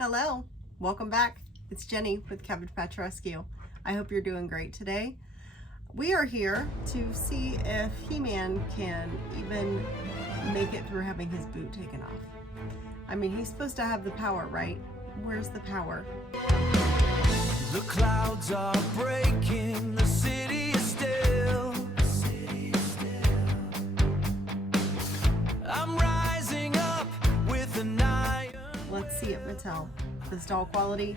Hello, welcome back. It's Jenny with Cabbage Patch Rescue. I hope you're doing great today. We are here to see if He-Man can even make it through having his boot taken off. I mean, he's supposed to have the power, right? Where's the power? The clouds are breaking, the city is still. I'm rising up with an iron. Let's see it, Mattel. This doll quality.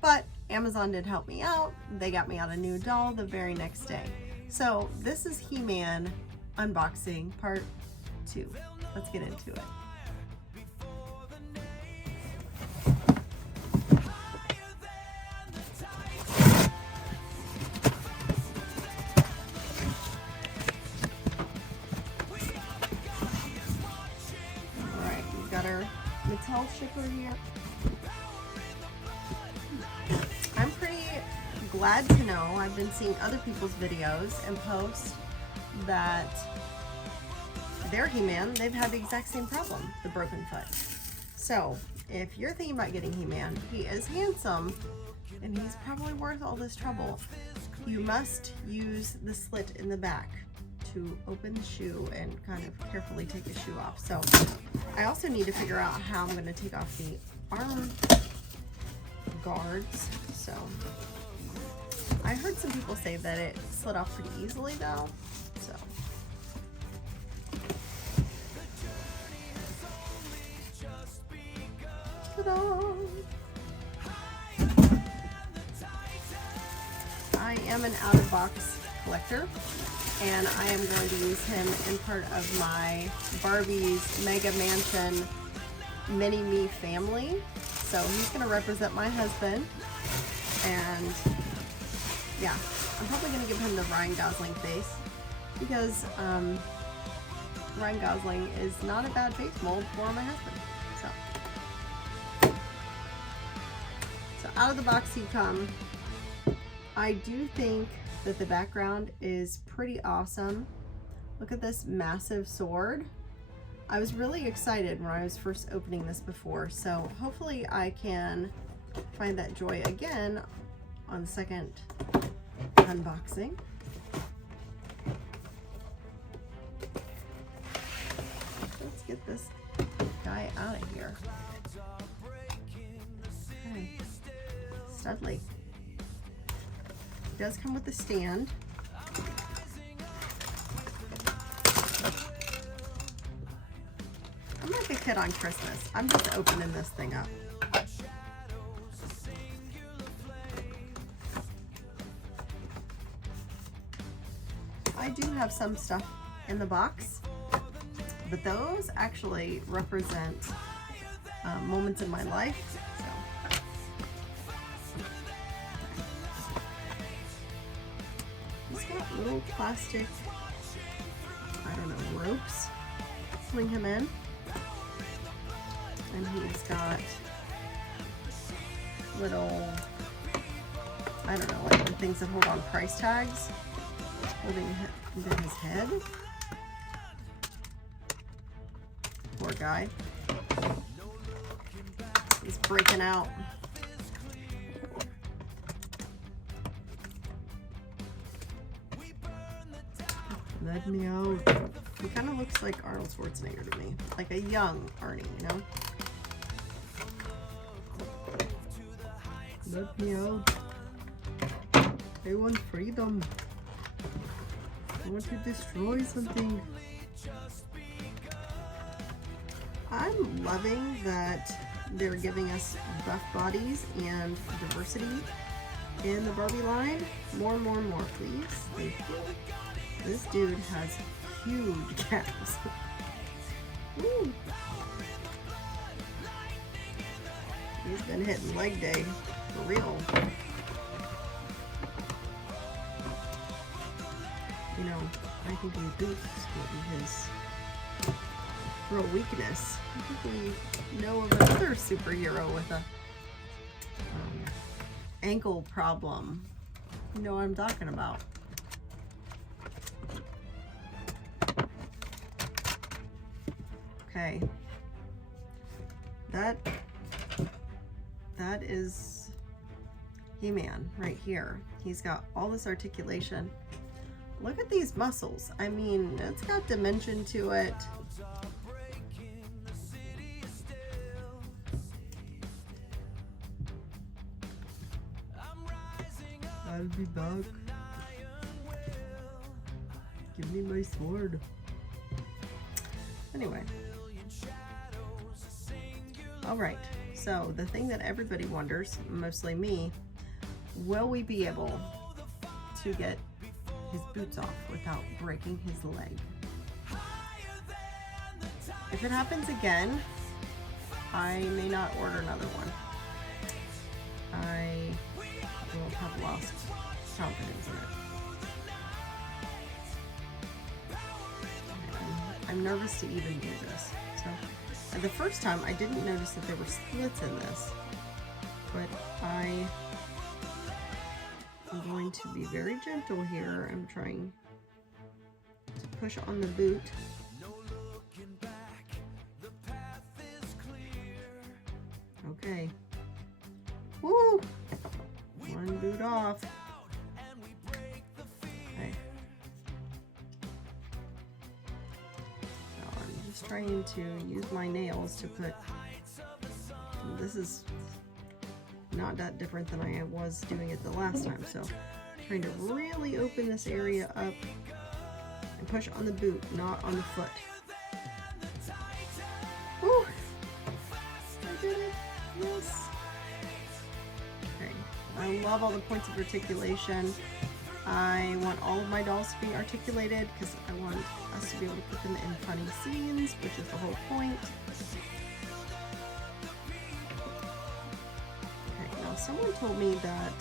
But Amazon did help me out. They got me out a new doll the very next day. So this is He-Man unboxing part 2. Let's get into it. Alright, we've got our Mattel shipper here. I'm pretty glad to know, I've been seeing other people's videos and posts that their He-Man, they've had the exact same problem, the broken foot. So if you're thinking about getting He-Man, he is handsome and he's probably worth all this trouble. You must use the slit in the back to open the shoe and kind of carefully take the shoe off. So I also need to figure out how I'm going to take off the arm guards. So I heard some people say that it slid off pretty easily though. So ta-da! I am an out-of-box collector, and I am going to use him in part of my Barbie's Mega Mansion Mini-Me family. So he's going to represent my husband, and yeah, I'm probably going to give him the Ryan Gosling face, because Ryan Gosling is not a bad face mold for my husband. So out of the box you come. I do think that the background is pretty awesome. Look at this massive sword. I was really excited when I was first opening this before, so hopefully I can find that joy again on the second unboxing. Let's get this guy out of here. Okay. Studley. It does come with a stand. I'm like a kid on Christmas. I'm just opening this thing up. I do have some stuff in the box, but those actually represent moments in my life. So. He's got little plastic, I don't know, ropes to swing him in. And he's got little, I don't know, like the things that hold on price tags holding into his head. Poor guy. He's breaking out. Let me out. He kind of looks like Arnold Schwarzenegger to me. Like a young Arnie, you know? Let me out. I want freedom. I want to destroy something. I'm loving that they're giving us buff bodies and diversity in the Barbie line. More and more and more, please. Thank you. This dude has huge calves. Woo. He's been hitting leg day for real. You know, I think his boots will be his real weakness. I think we know of another superhero with a ankle problem. You know what I'm talking about. Okay. That is He-Man right here. He's got all this articulation. Look at these muscles. I mean, it's got dimension to it. I'll be back. Give me my sword. Anyway. Alright, so the thing that everybody wonders, mostly me, will we be able to get his boots off without breaking his leg? If it happens again, I may not order another one. I will have lost confidence in it. I'm nervous to even do this. So the first time I didn't notice that there were slits in this, but I'm going to be very gentle here. I'm trying to push on the boot. Okay. Woo! One boot off. Okay. So I'm just trying to use my nails to put. This is not that different than I was doing it the last time. So trying to really open this area up and push on the boot, not on the foot. Woo! I did it. Yes. Okay. I love all the points of articulation. I want all of my dolls to be articulated because I want us to be able to put them in funny scenes, which is the whole point. Okay, now someone told me that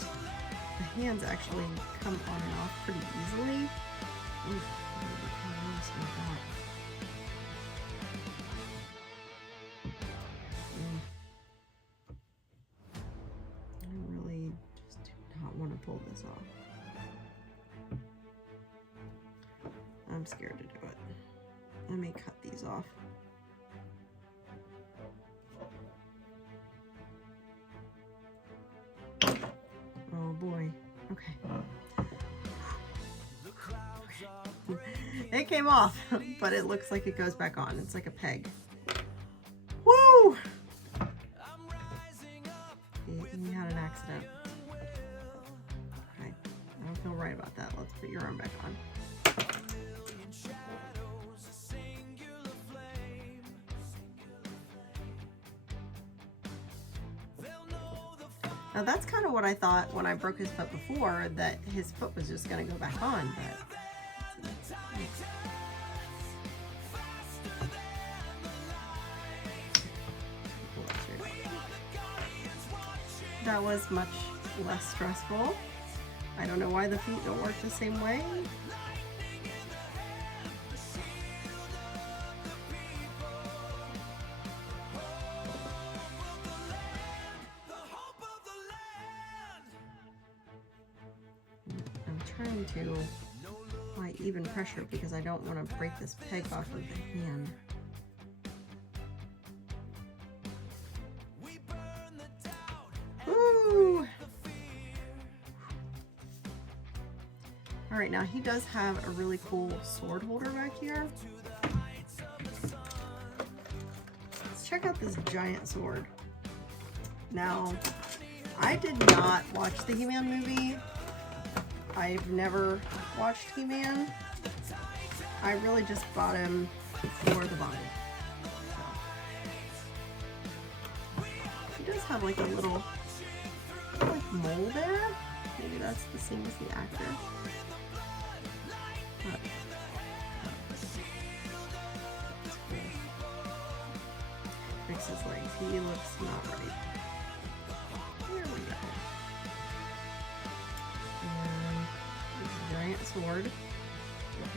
the hands actually come on and off pretty easily. Ooh, I'm really nervous about that. Pull this off. I'm scared to do it. Let me cut these off. Oh boy. Okay. It came off, but it looks like it goes back on. It's like a peg. Woo! You had an accident. I don't feel right about that. Let's put your arm back on. Now that's kind of what I thought when I broke his foot before, that his foot was just going to go back on, but that was much less stressful. I don't know why the feet don't work the same way. I'm trying to apply even pressure because I don't want to break this peg off of the hand. Woo! Alright, now he does have a really cool sword holder back here. Let's check out this giant sword. Now, I did not watch the He-Man movie. I've never watched He-Man. I really just bought him for the body. So. He does have like a little like mole there. Maybe that's the same as the actor. Fix his legs. He looks not right. There we go. And this giant sword.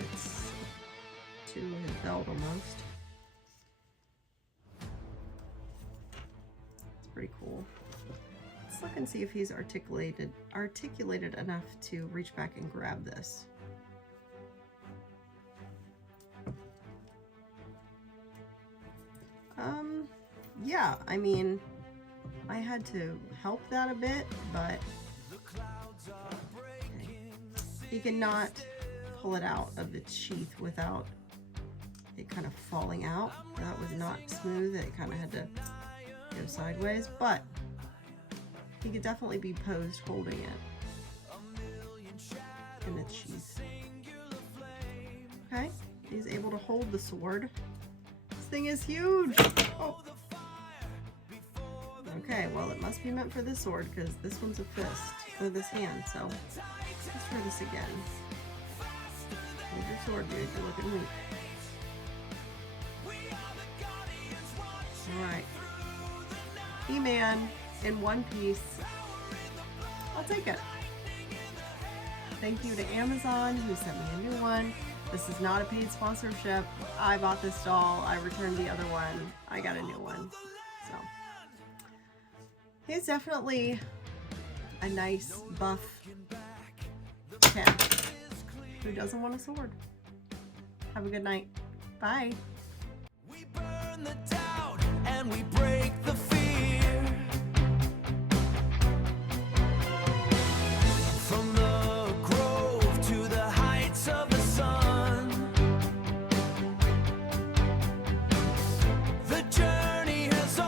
It's to his belt almost. It's pretty cool. Let's look and see if he's articulated enough to reach back and grab this. yeah, I mean, I had to help that a bit, but okay. He cannot pull it out of the sheath without it kind of falling out. That was not smooth. It kind of had to go sideways, but he could definitely be posed holding it in its sheath. Okay, he's able to hold the sword. This thing is huge. Oh. Okay, well, it must be meant for this sword because this one's a fist, or this hand, so let's try this again. Hold your sword, dude. You're looking weak. Alright. He-Man in one piece. I'll take it. Thank you to Amazon who sent me a new one. This is not a paid sponsorship. I bought this doll. I returned the other one. I got a new one. So he's definitely a nice buff Ken who doesn't want a sword. Have a good night. Bye. We burn the